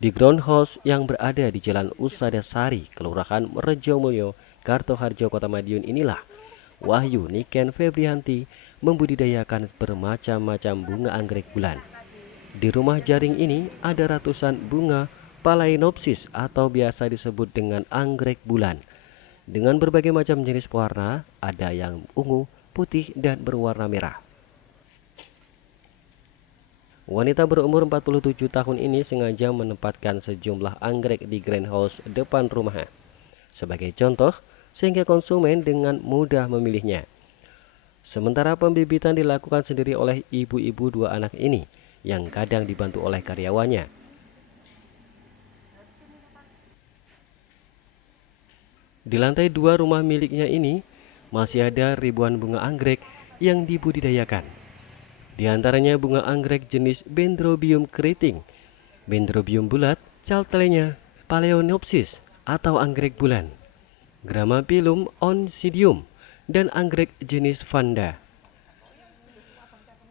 Di ground house yang berada di Jalan Usada Sari, Kelurahan Rejomulyo, Kartoharjo, Kota Madiun inilah Wahyu Niken Febrianti membudidayakan bermacam-macam bunga anggrek bulan. Di rumah jaring ini ada ratusan bunga Phalaenopsis atau biasa disebut dengan anggrek bulan. Dengan berbagai macam jenis warna, ada yang ungu, putih, dan berwarna merah. Wanita berumur 47 tahun ini sengaja menempatkan sejumlah anggrek di greenhouse depan rumahnya. Sebagai contoh, sehingga konsumen dengan mudah memilihnya. Sementara pembibitan dilakukan sendiri oleh ibu-ibu dua anak ini, yang kadang dibantu oleh karyawannya. Di lantai 2 rumah miliknya ini, masih ada ribuan bunga anggrek yang dibudidayakan. Di antaranya bunga anggrek jenis Dendrobium keriting, Dendrobium bulat, Caltelenya, Phalaenopsis atau anggrek bulan, Gramapilum oncidium, dan anggrek jenis Vanda.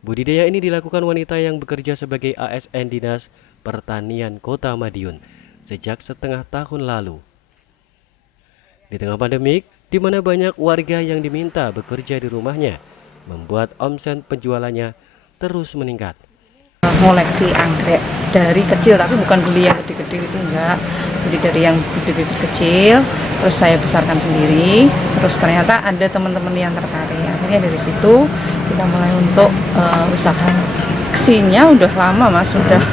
Budidaya ini dilakukan wanita yang bekerja sebagai ASN Dinas Pertanian Kota Madiun sejak setengah tahun lalu. Di tengah pandemik, di mana banyak warga yang diminta bekerja di rumahnya, membuat omset penjualannya terus meningkat. Ngoleksi anggrek dari kecil, tapi bukan beli yang gede-gede itu enggak. Beli dari yang gede-gede kecil, terus saya besarkan sendiri. Terus ternyata ada teman-teman yang tertarik. Akhirnya dari situ kita mulai untuk usaha. Kesininya udah lama Mas, sudah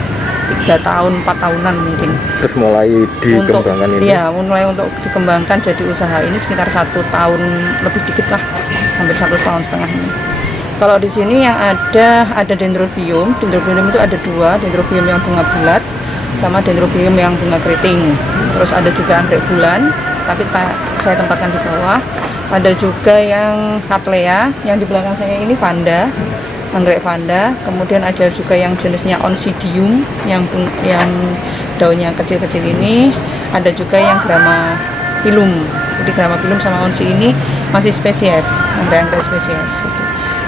3 tahun, 4 tahunan mungkin. Terus mulai dikembangkan ini? Iya, mulai untuk dikembangkan jadi usaha ini sekitar 1 tahun lebih dikit lah, hampir 1,5 tahun ini. Kalau di sini yang ada Dendrobium itu ada 2, Dendrobium yang bunga bulat sama Dendrobium yang bunga keriting. Terus ada juga anggrek bulan, tapi saya tempatkan di bawah. Ada juga yang Cattleya, yang di belakang saya ini Vanda, anggrek Vanda. Kemudian ada juga yang jenisnya Oncidium, yang daunnya kecil-kecil ini. Ada juga yang Gramapilum. Jadi Gramapilum sama Onci ini masih spesies, anggrek spesies.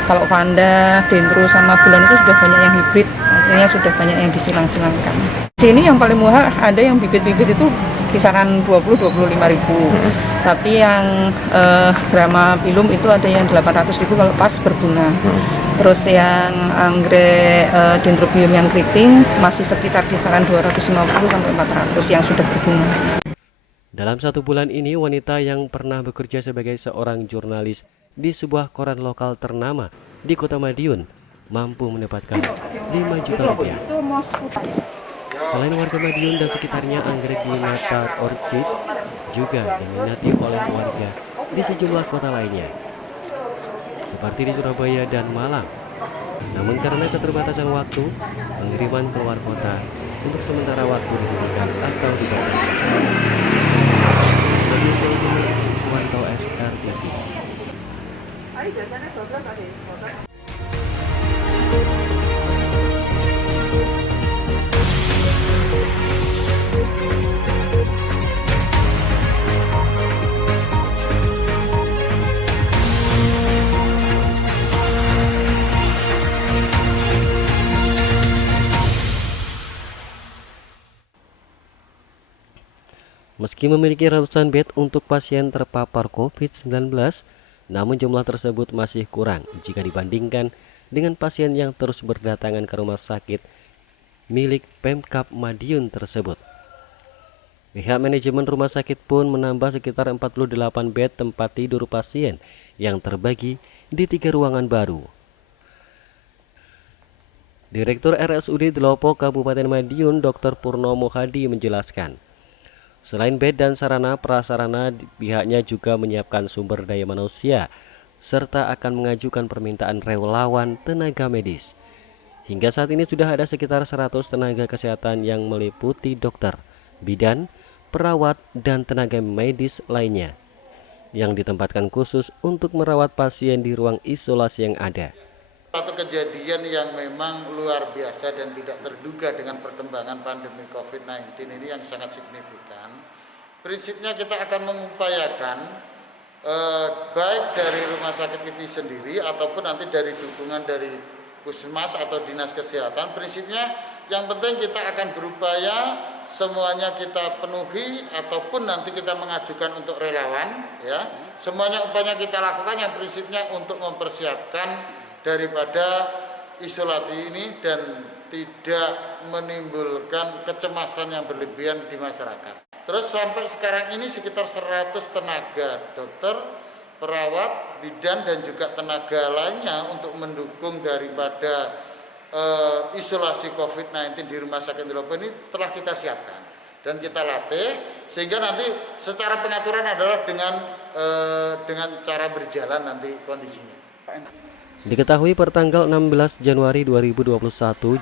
Kalau Vanda, Dendro sama bulan itu sudah banyak yang hibrid, artinya sudah banyak yang disilang-silangkan. Sini yang paling murah ada yang bibit-bibit itu kisaran 20-25 ribu. Tapi yang Gramapilum itu ada yang 800 ribu kalau pas berbunga. Terus yang anggrek Dendrobium yang keriting masih sekitar kisaran 250 sampai 400 yang sudah berbunga. Dalam 1 bulan ini, wanita yang pernah bekerja sebagai seorang jurnalis di sebuah koran lokal ternama di Kota Madiun mampu mendapatkan 5 juta rupiah. Selain warga Madiun dan sekitarnya, anggrek di Natal Orchid juga diminati oleh warga di sejumlah kota lainnya, seperti di Surabaya dan Malang. Namun karena keterbatasan waktu, pengiriman keluar kota untuk sementara waktu dihentikan atau dibatasi. Suwanto SRTV. Meski memiliki ratusan bed untuk pasien terpapar COVID-19, namun jumlah tersebut masih kurang jika dibandingkan dengan pasien yang terus berdatangan ke rumah sakit milik Pemkab Madiun tersebut. Pihak manajemen rumah sakit pun menambah sekitar 48 bed tempat tidur pasien yang terbagi di 3 ruangan baru. Direktur RSUD Delopo Kabupaten Madiun, Dr. Purnomo Hadi menjelaskan, selain bed dan sarana prasarana, pihaknya juga menyiapkan sumber daya manusia serta akan mengajukan permintaan relawan tenaga medis. Hingga saat ini sudah ada sekitar 100 tenaga kesehatan yang meliputi dokter, bidan, perawat, dan tenaga medis lainnya yang ditempatkan khusus untuk merawat pasien di ruang isolasi yang ada. Satu kejadian yang memang luar biasa dan tidak terduga dengan perkembangan pandemi COVID-19 ini yang sangat signifikan. Prinsipnya kita akan mengupayakan baik dari rumah sakit itu sendiri ataupun nanti dari dukungan dari Puskesmas atau Dinas Kesehatan. Prinsipnya Yang penting kita akan berupaya semuanya kita penuhi ataupun nanti kita mengajukan untuk relawan, ya. Semuanya upaya kita lakukan yang prinsipnya untuk mempersiapkan daripada isolasi ini dan tidak menimbulkan kecemasan yang berlebihan di masyarakat. Terus sampai sekarang ini sekitar 100 tenaga dokter, perawat, bidan dan juga tenaga lainnya untuk mendukung daripada isolasi COVID-19 di Rumah Sakit Indralopo ini telah kita siapkan dan kita latih sehingga nanti secara pengaturan adalah dengan cara berjalan nanti kondisinya. Diketahui per tanggal 16 Januari 2021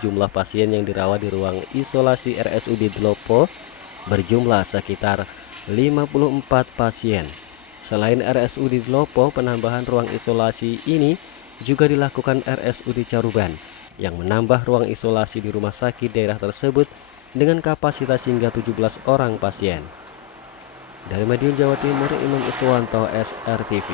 jumlah pasien yang dirawat di ruang isolasi RSUD Dlopo berjumlah sekitar 54 pasien. Selain RSUD Dlopo, penambahan ruang isolasi ini juga dilakukan RSUD Caruban yang menambah ruang isolasi di rumah sakit daerah tersebut dengan kapasitas hingga 17 orang pasien. Dari Madiun, Jawa Timur, Imam Iswanto, SRTV.